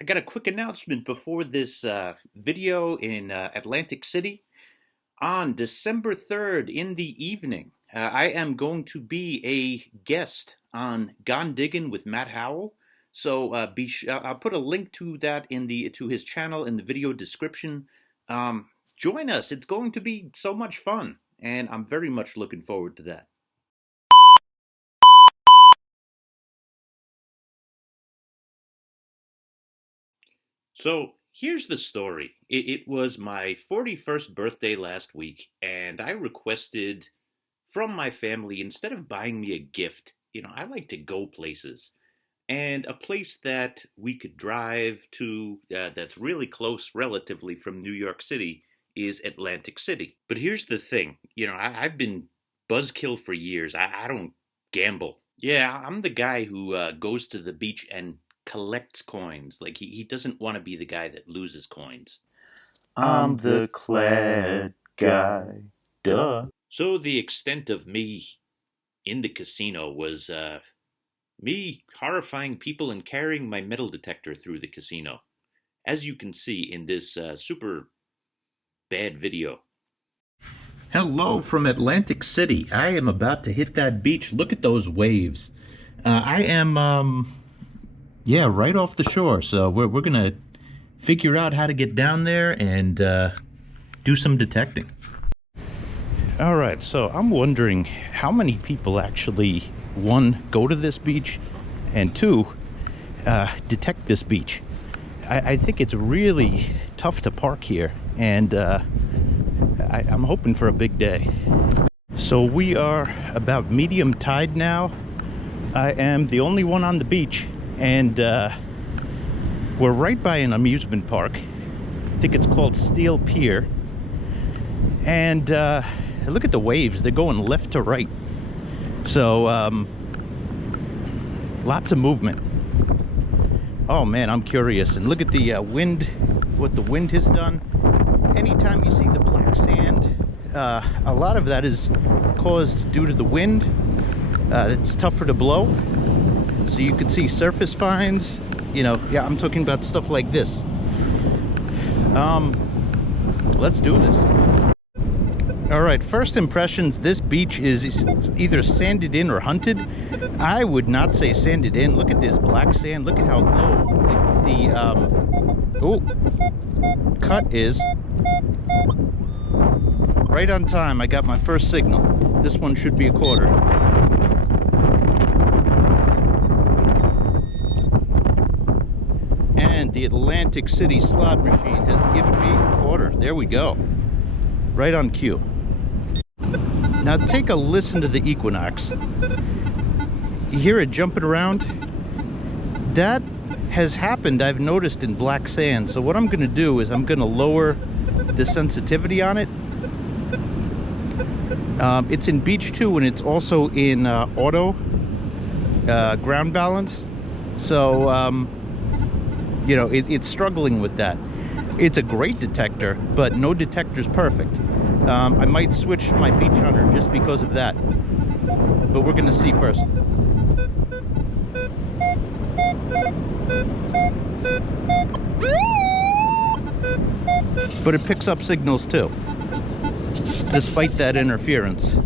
I got a quick announcement before this video in Atlantic City. On December 3rd in the evening, I am going to be a guest on Gone Diggin' with Matt Howell. So I'll put a link to that to his channel in the video description. Join us. It's going to be so much fun, and I'm very much looking forward to that. So here's the story. It was my 41st birthday last week, and I requested from my family, instead of buying me a gift, I like to go places. And a place that we could drive to that's really close relatively from New York City is Atlantic City. But here's the thing, I've been buzzkill for years. I don't gamble. Yeah, I'm the guy who goes to the beach and collects coins. Like he doesn't want to be the guy that loses coins. I'm the clad guy. Duh. So the extent of me in the casino was me horrifying people and carrying my metal detector through the casino, as you can see in this super bad video. Hello from Atlantic City. I am about to hit that beach. Look at those waves. I am, yeah, right off the shore. So we're going to figure out how to get down there and do some detecting. All right, so I'm wondering how many people actually, one, go to this beach, and two, detect this beach. I think it's really tough to park here, and I'm hoping for a big day. So we are about medium tide now. I am the only one on the beach, and we're right by an amusement park. I think it's called Steel Pier. And look at the waves. They're going left to right. So lots of movement. Oh man, I'm curious. And look at the wind, what the wind has done. Anytime you see the black sand, a lot of that is caused due to the wind. It's tougher to blow. So you can see surface fines. Yeah, I'm talking about stuff like this. Let's do this. All right, first impressions, this beach is either sanded in or hunted. I would not say sanded in. Look at this black sand. Look at how low the cut is. Right on time, I got my first signal. This one should be a quarter. And the Atlantic City slot machine has given me a quarter. There we go. Right on cue. Now take a listen to the Equinox. You hear it jumping around? That has happened, I've noticed, in black sand. So what I'm going to do is I'm going to lower the sensitivity on it. It's in Beach 2 and it's also in auto ground balance. So, it's struggling with that. It's a great detector, but no detector's perfect. I might switch my beach hunter just because of that. But we're going to see first. But it picks up signals too, despite that interference.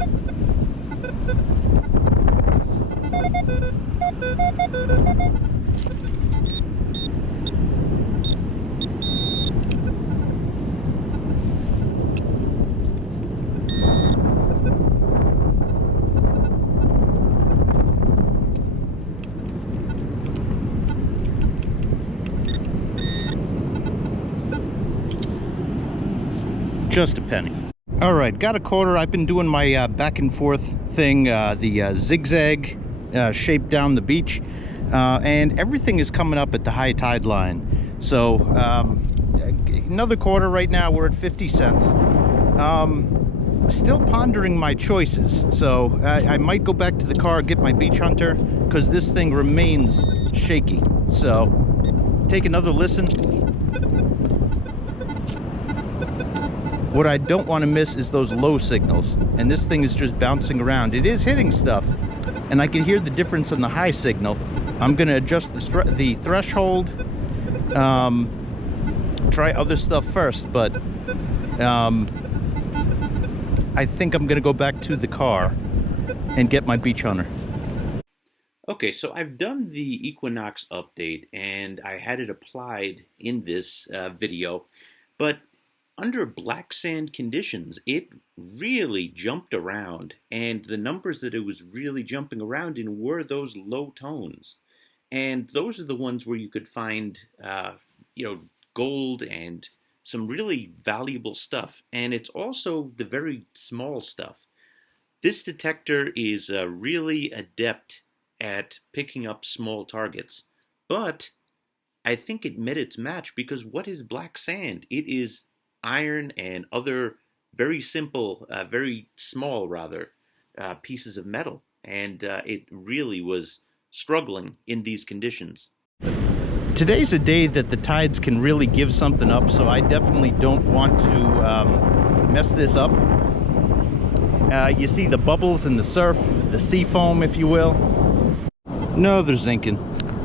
Just a penny. All right, got a quarter. I've been doing my back and forth thing, the zigzag shape down the beach, and everything is coming up at the high tide line. So another quarter. Right now we're at 50 cents. Still pondering my choices, so I might go back to the car, get my beach hunter, because this thing remains shaky. So take another listen. What I don't want to miss is those low signals, and this thing is just bouncing around. It is hitting stuff, and I can hear the difference in the high signal. I'm going to adjust the threshold try other stuff first, but I think I'm gonna go back to the car and get my beach hunter. Okay, so I've done the Equinox update and I had it applied in this video, but under black sand conditions, it really jumped around, and the numbers that it was really jumping around in were those low tones. And those are the ones where you could find, gold and some really valuable stuff. And it's also the very small stuff. This detector is really adept at picking up small targets, but I think it met its match because what is black sand? It is iron and other very simple, very small rather, pieces of metal, and it really was struggling in these conditions. Today's a day that the tides can really give something up, so I definitely don't want to mess this up. You see the bubbles in the surf, the sea foam, if you will. No, they're zinking.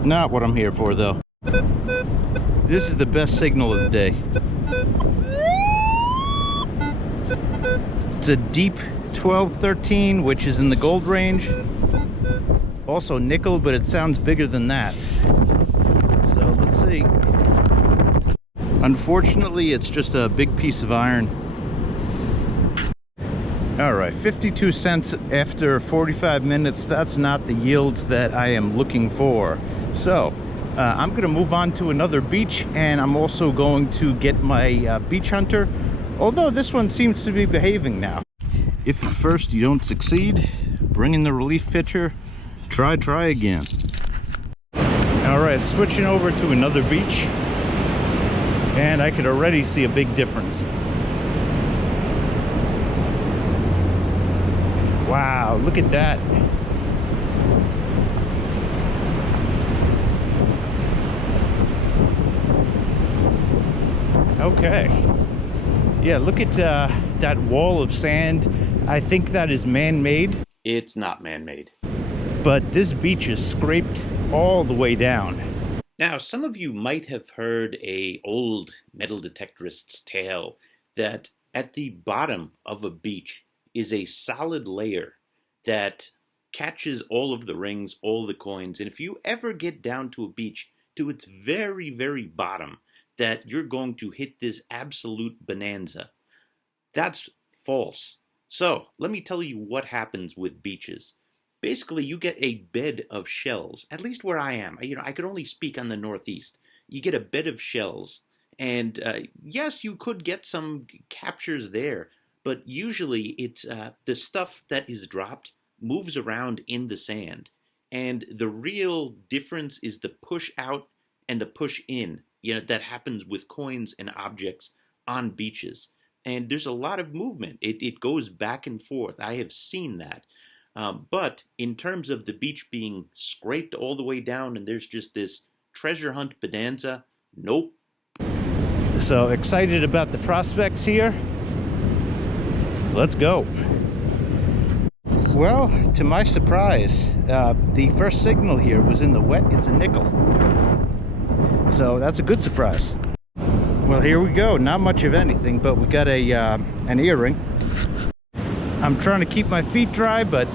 Not what I'm here for, though. This is the best signal of the day. It's a deep 12-13, which is in the gold range. Also nickel, but it sounds bigger than that. So let's see. Unfortunately, it's just a big piece of iron. All right, 52 cents after 45 minutes. That's not the yields that I am looking for. So I'm going to move on to another beach, and I'm also going to get my beach hunter, although this one seems to be behaving now. If at first you don't succeed, bring in the relief pitcher, try again. All right, switching over to another beach, and I could already see a big difference. Wow, look at that. Okay. Yeah, look at that wall of sand. I think that is man-made. It's not man-made. But this beach is scraped all the way down. Now, some of you might have heard a old metal detectorist's tale that at the bottom of a beach is a solid layer that catches all of the rings, all the coins, and if you ever get down to a beach to its very, very bottom, that you're going to hit this absolute bonanza. That's false. So, let me tell you what happens with beaches. Basically, you get a bed of shells, at least where I am. I could only speak on the Northeast. You get a bed of shells, and yes, you could get some captures there, but usually it's the stuff that is dropped moves around in the sand. And the real difference is the push out and the push in, that happens with coins and objects on beaches. And there's a lot of movement. It goes back and forth. I have seen that. But in terms of the beach being scraped all the way down and there's just this treasure hunt bonanza, nope. So excited about the prospects here. Let's go. Well, to my surprise, the first signal here was in the wet. It's a nickel. So that's a good surprise. Well, here we go. Not much of anything, but we got an earring. I'm trying to keep my feet dry, but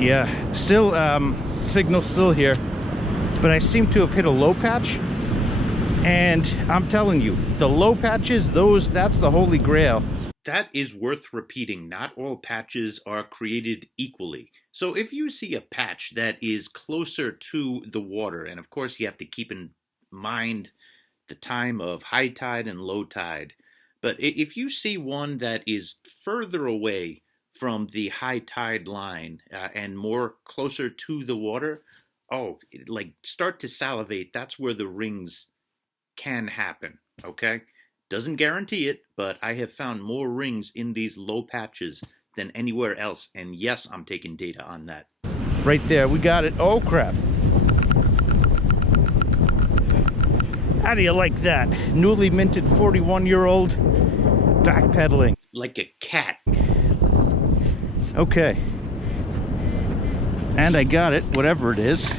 yeah, still signal still here. But I seem to have hit a low patch, and I'm telling you, the low patches, that's the holy grail. That is worth repeating. Not all patches are created equally. So if you see a patch that is closer to the water, and of course you have to keep in mind the time of high tide and low tide, but if you see one that is further away from the high tide line and more closer to the water, start to salivate. That's where the rings can happen, okay? Doesn't guarantee it, but I have found more rings in these low patches than anywhere else, and yes, I'm taking data on that. Right there, we got it. Oh, crap. How do you like that? Newly minted 41-year-old backpedaling. Like a cat. Okay. And I got it, whatever it is.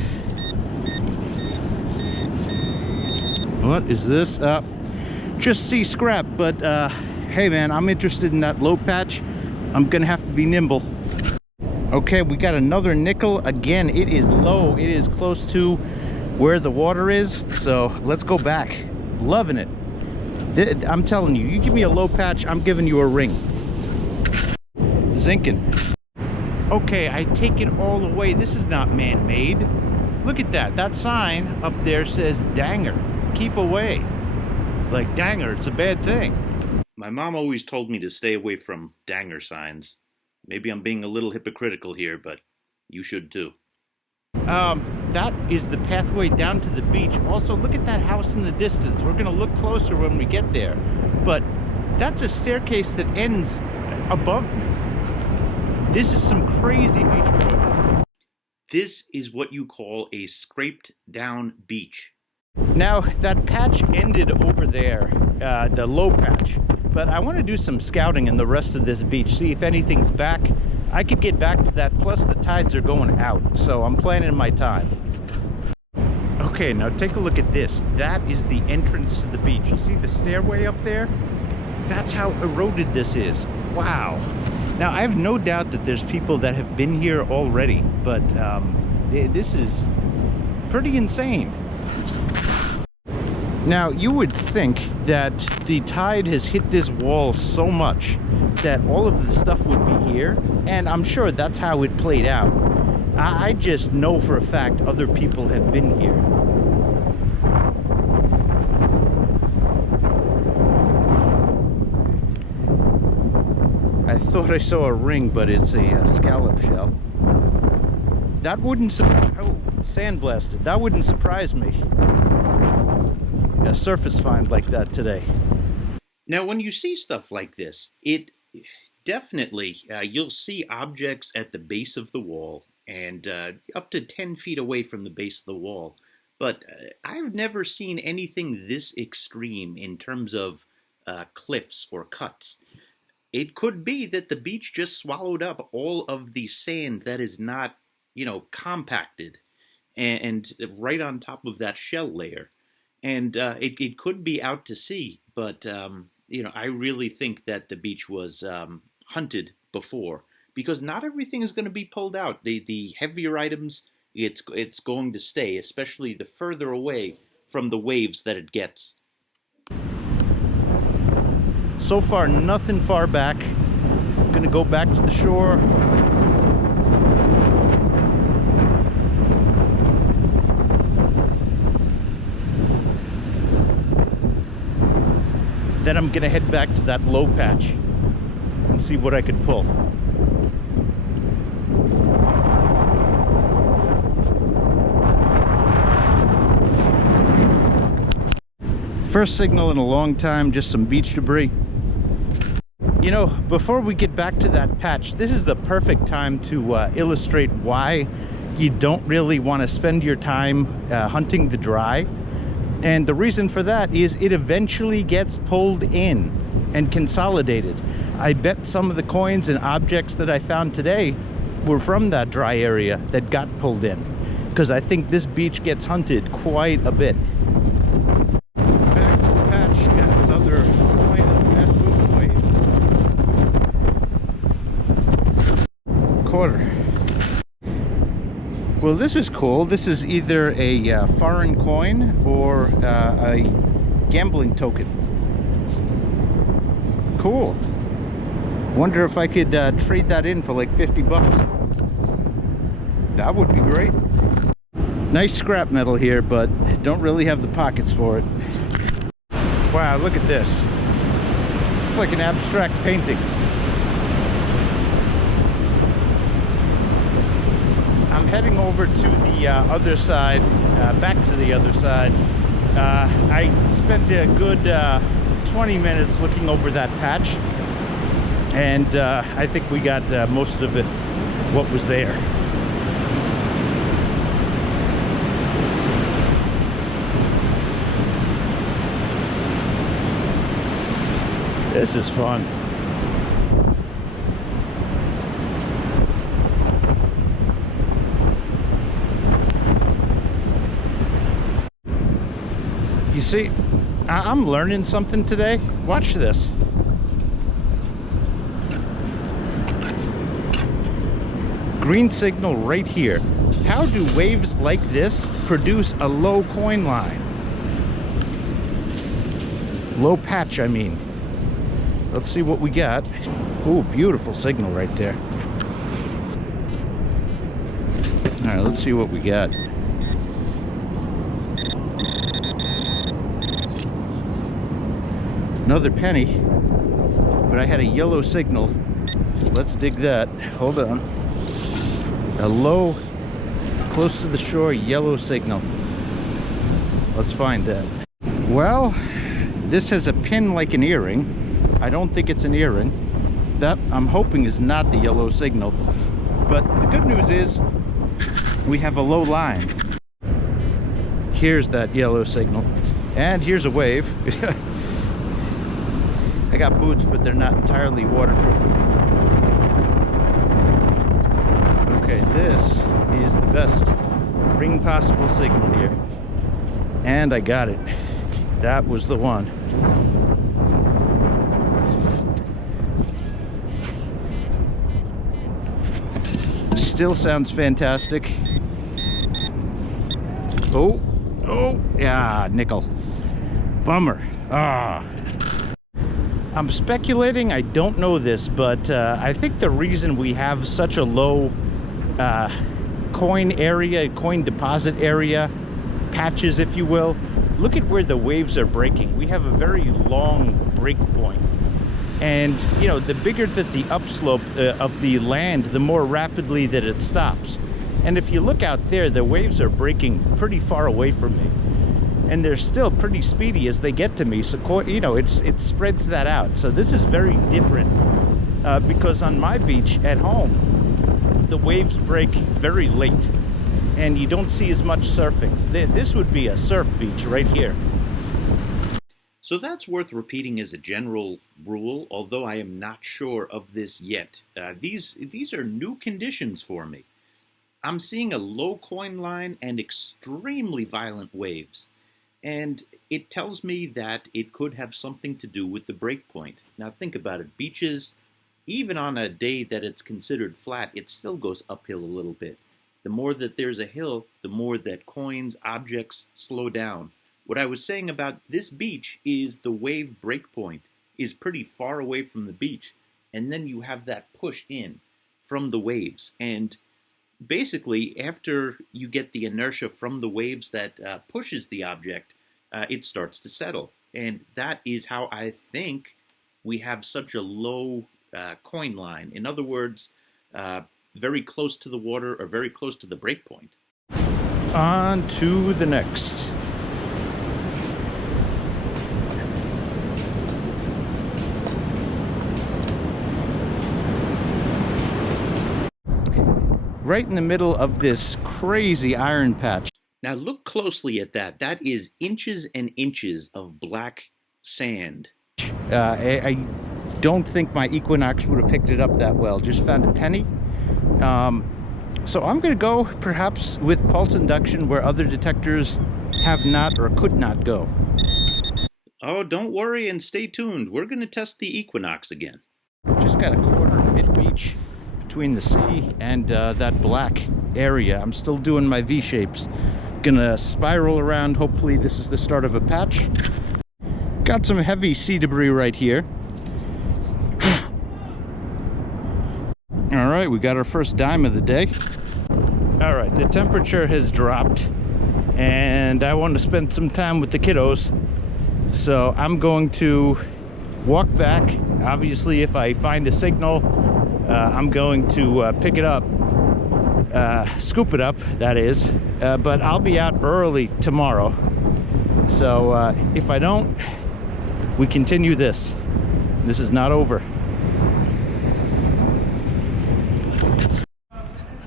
What is this? Just sea scrap, but hey man, I'm interested in that low patch. I'm gonna have to be nimble. Okay, we got another nickel. Again, it is low. It is close to where the water is. So let's go back. Loving it. I'm telling you, you give me a low patch, I'm giving you a ring. Zinking. Okay, I take it all away. This is not man-made. Look at that. That sign up there says Danger. Keep away. Like Danger, it's a bad thing. My mom always told me to stay away from danger signs. Maybe I'm being a little hypocritical here, but you should too. That is the pathway down to the beach. Also, look at that house in the distance. We're gonna look closer when we get there. But that's a staircase that ends above me. This is some crazy beach erosion. This is what you call a scraped down beach. Now, that patch ended over there, the low patch. But I want to do some scouting in the rest of this beach, see if anything's back. I could get back to that, plus the tides are going out, so I'm planning my time. Okay, now take a look at this. That is the entrance to the beach. You see the stairway up there? That's how eroded this is. Wow. Now, I have no doubt that there's people that have been here already, but this is pretty insane. Now, you would think that the tide has hit this wall so much that all of the stuff would be here, and I'm sure that's how it played out. I just know for a fact other people have been here. I thought I saw a ring, but it's a scallop shell. That wouldn't surprise... Oh, sandblasted. That wouldn't surprise me. A surface find like that today. Now, when you see stuff like this, it definitely, you'll see objects at the base of the wall and up to 10 feet away from the base of the wall. But I've never seen anything this extreme in terms of cliffs or cuts. It could be that the beach just swallowed up all of the sand that is not, compacted and right on top of that shell layer. And it could be out to sea, but, I really think that the beach was hunted before, because not everything is going to be pulled out. The heavier items, it's going to stay, especially the further away from the waves that it gets. So far, nothing far back. I'm gonna go back to the shore. Then I'm gonna head back to that low patch and see what I could pull. First signal in a long time, just some beach debris. Before we get back to that patch, this is the perfect time to illustrate why you don't really want to spend your time hunting the dry. And the reason for that is it eventually gets pulled in and consolidated. I bet some of the coins and objects that I found today were from that dry area that got pulled in, because I think this beach gets hunted quite a bit. Back to the patch, got another coin and fast moving wave. Quarter. Well, this is cool. This is either a foreign coin or a gambling token. Cool. Wonder if I could trade that in for like 50 bucks. That would be great. Nice scrap metal here, but don't really have the pockets for it. Wow, look at this. It's like an abstract painting. I'm heading over to the other side, back to the other side. I spent a good 20 minutes looking over that patch, and I think we got most of it, what was there. This is fun. You see, I'm learning something today. Watch this. Green signal right here. How do waves like this produce a low coin line? Low patch, I mean. Let's see what we got. Ooh, beautiful signal right there. All right, let's see what we got. Another penny, but I had a yellow signal. Let's dig that. Hold on. A low, close to the shore, yellow signal. Let's find that. Well, this has a pin like an earring. I don't think it's an earring. That, I'm hoping, is not the yellow signal. But the good news is we have a low line. Here's that yellow signal. And here's a wave. I got boots, but they're not entirely waterproof. Okay, this is the best ring possible signal here. And I got it. That was the one. Still sounds fantastic. Oh, yeah, nickel. Bummer. I'm speculating, I don't know this, but I think the reason we have such a low coin area, coin deposit area, patches, if you will, look at where the waves are breaking. We have a very long break point. And, you know, the bigger that the upslope of the land, the more rapidly that it stops. And if you look out there, the waves are breaking pretty far away from me. And they're still pretty speedy as they get to me. So, you know, it spreads that out. So this is very different because on my beach at home, the waves break very late. And you don't see as much surfing. This would be a surf beach right here. So that's worth repeating as a general rule, although I am not sure of this yet. These are new conditions for me. I'm seeing a low coin line and extremely violent waves. And it tells me that it could have something to do with the break point. Now think about it. Beaches, even on a day that it's considered flat, it still goes uphill a little bit. The more that there's a hill, the more that coins, objects slow down. What I was saying about this beach is the wave break point is pretty far away from the beach. And then you have that push in from the waves. And basically, after you get the inertia from the waves that pushes the object, it starts to settle. And that is how I think we have such a low coin line. In other words, very close to the water or very close to the break point. On to the next. Right in the middle of this crazy iron patch. Now look closely at that. That is inches and inches of black sand. I don't think my Equinox would have picked it up that well. Just found a penny. So I'm going to go perhaps with pulse induction where other detectors have not or could not go. Oh, don't worry and stay tuned. We're going to test the Equinox again. Just got a quarter mid-beach between the sea and that black area. I'm still doing my V-shapes. Gonna spiral around. Hopefully this is the start of a patch. Got some heavy sea debris right here. All right, we got our first dime of the day. All right, the temperature has dropped and I want to spend some time with the kiddos. So I'm going to walk back. Obviously, if I find a signal, I'm going to pick it up, scoop it up, that is. But I'll be out early tomorrow. So if I don't, we continue this. This is not over.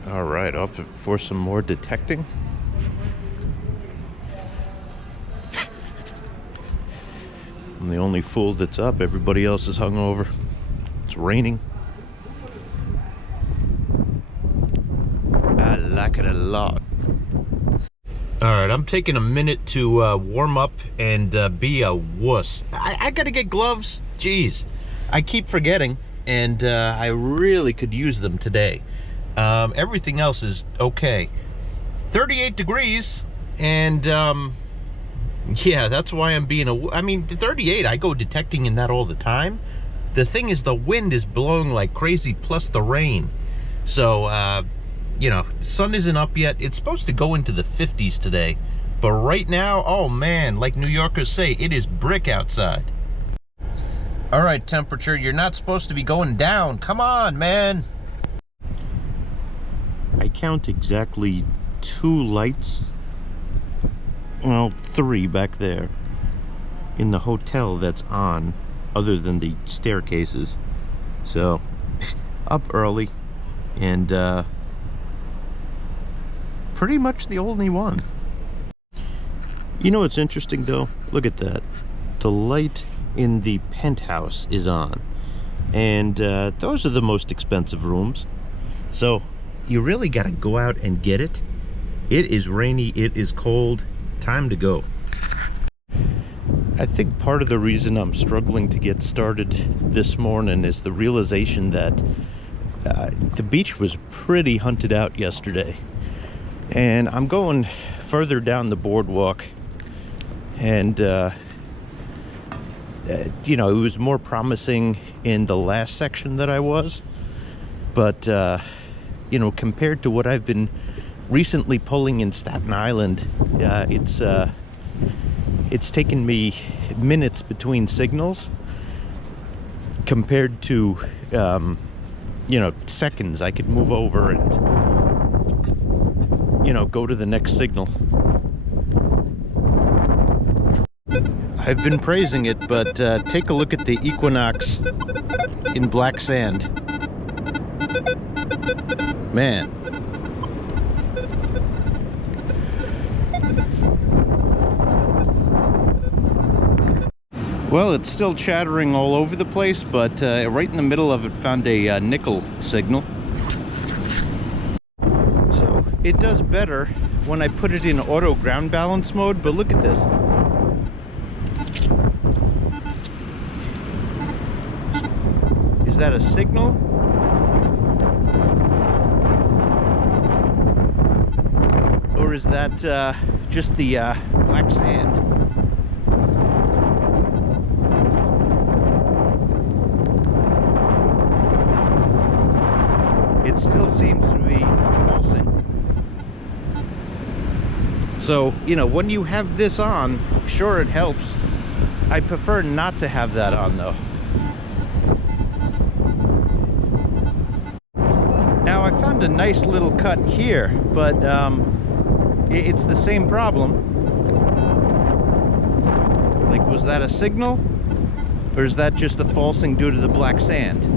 All right, off for some more detecting. I'm the only fool that's up. Everybody else is hungover. It's raining. I like it a lot. All right, I'm taking a minute to warm up and be a wuss. I gotta get gloves. Jeez, I keep forgetting, and I really could use them today. Everything else is okay. 38 degrees, and yeah, that's why I'm being I mean, 38, I go detecting in that all the time. The thing is, the wind is blowing like crazy, plus the rain. So, you know, sun isn't up yet. It's supposed to go into the 50s today. But right now, oh man, like New Yorkers say, it is brick outside. All right, temperature, you're not supposed to be going down. Come on, man. I count exactly 2 lights, well, 3 back there, in the hotel that's on, other than the staircases. So, up early, and pretty much the only one. You know what's interesting though? Look at that. The light in the penthouse is on, and those are the most expensive rooms. So you really got to go out and get it. It is rainy, it is cold, time to go. I think part of the reason I'm struggling to get started this morning is the realization that the beach was pretty hunted out yesterday, and I'm going further down the boardwalk, and you know, it was more promising in the last section that I was, but you know, compared to what I've been recently pulling in Staten Island, it's taken me minutes between signals compared to you know, seconds. I could move over and, you know, go to the next signal. I've been praising it, but take a look at the Equinox in black sand. Man. Well, it's still chattering all over the place, but right in the middle of it found a nickel signal. So it does better when I put it in auto ground balance mode, but look at this. Is that a signal? Or is that just the black sand? It still seems to be pulsing. So, you know, when you have this on, sure, it helps. I prefer not to have that on, though. Now, I found a nice little cut here, but it's the same problem. Like, was that a signal? Or is that just a falsing due to the black sand?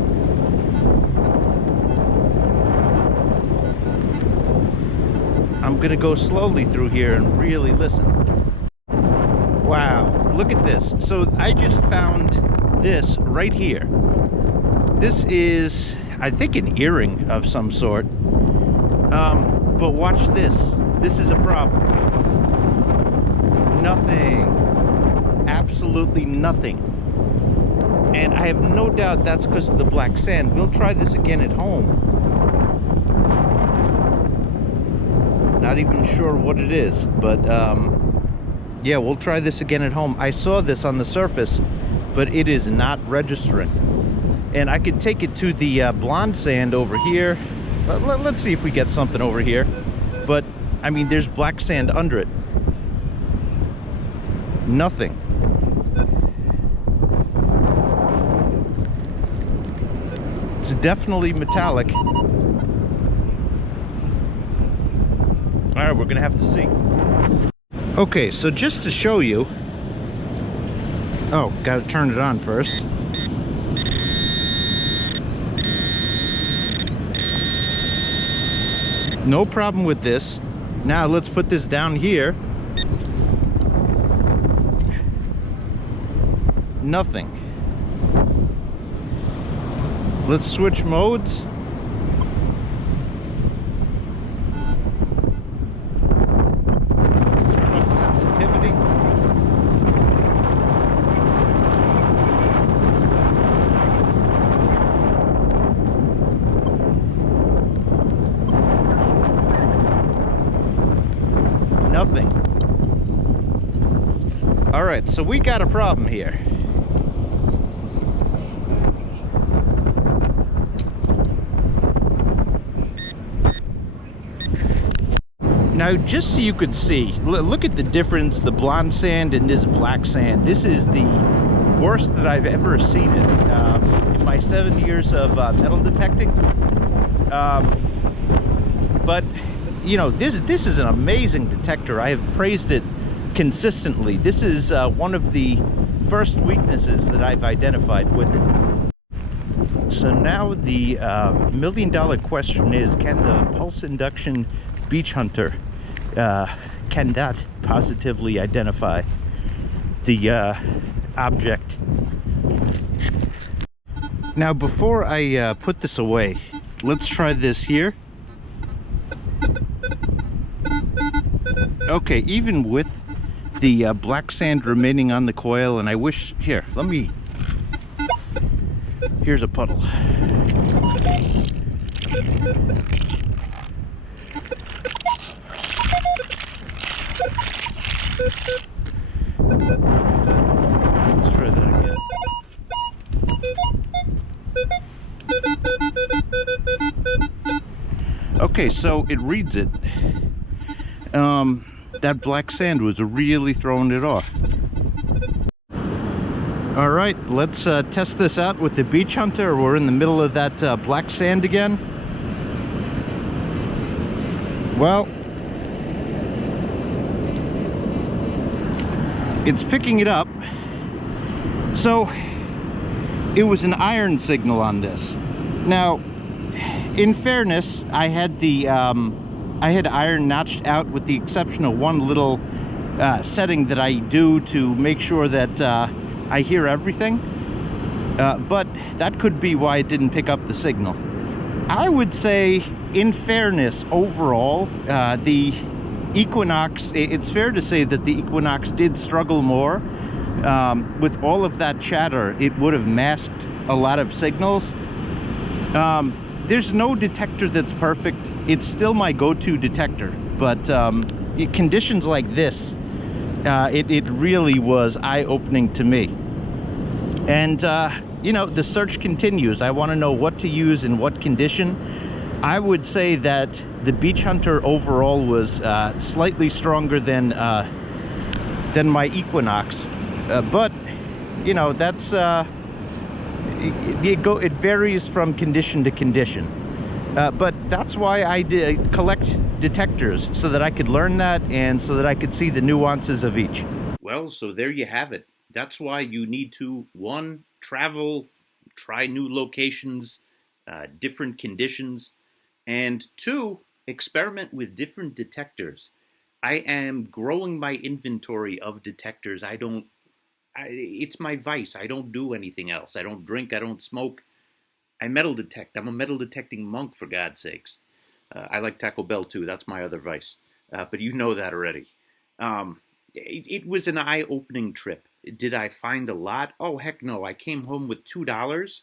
I'm gonna go slowly through here and really listen. Wow, look at this. So I just found this right here. This is, I think, an earring of some sort. But watch this. This is a problem. Nothing. Absolutely nothing. And I have no doubt that's because of the black sand. We'll try this again at home. Not even sure what it is, but yeah, we'll try this again at home. I saw this on the surface, but it is not registering. And I could take it to the blonde sand over here. Let's see if we get something over here. But, I mean, there's black sand under it. Nothing. It's definitely metallic. All right, we're gonna have to see. Okay, so just to show you. Oh, gotta turn it on first. No problem with this. Now let's put this down here. Nothing. Let's switch modes. All right, so we got a problem here. Now, just so you could see, look at the difference, the blonde sand and this black sand. This is the worst that I've ever seen it in my 7 years of metal detecting. But, you know, this is an amazing detector. I have praised it consistently. This is one of the first weaknesses that I've identified with it. So now the million-dollar question is, can the pulse induction beach hunter, can that positively identify the object? Now, before I put this away, let's try this here. Okay, even with the black sand remaining on the coil, and I wish, here, here's a puddle. Let's try that again. Okay, so it reads it. That black sand was really throwing it off. All right, let's test this out with the beach hunter. We're in the middle of that black sand again. Well, it's picking it up. So it was an iron signal on this. Now, in fairness, I had the iron notched out with the exception of one little setting that I do to make sure that I hear everything. But that could be why it didn't pick up the signal. I would say, in fairness, overall, the Equinox, it's fair to say that the Equinox did struggle more. With all of that chatter, it would have masked a lot of signals. There's no detector that's perfect. It's still my go-to detector, but conditions like this, it really was eye-opening to me. And you know, the search continues. I want to know what to use in what condition. I would say that the beach hunter overall was slightly stronger than my Equinox, but you know, that's it varies from condition to condition. But that's why I did collect detectors, so that I could learn that and so that I could see the nuances of each. Well, so there you have it. That's why you need to, one, travel, try new locations, different conditions, and two, experiment with different detectors. I am growing my inventory of detectors. It's my vice. I don't do anything else. I don't drink, I don't smoke. I metal detect. I'm a metal detecting monk, for God's sakes. I like Taco Bell too. That's my other vice. But you know that already. It was an eye-opening trip. Did I find a lot? Oh, heck no. I came home with $2.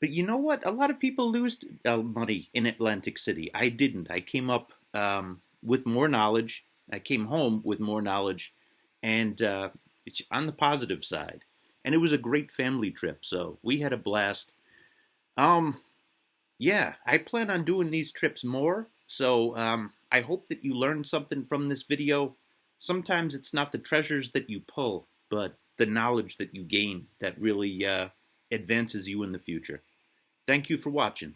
But you know what? A lot of people lose money in Atlantic City. I didn't. I came up with more knowledge. I came home with more knowledge. And it's on the positive side. And it was a great family trip. So we had a blast. Yeah, I plan on doing these trips more. So I hope that you learned something from this video. Sometimes it's not the treasures that you pull, but the knowledge that you gain that really advances you in the future. Thank you for watching.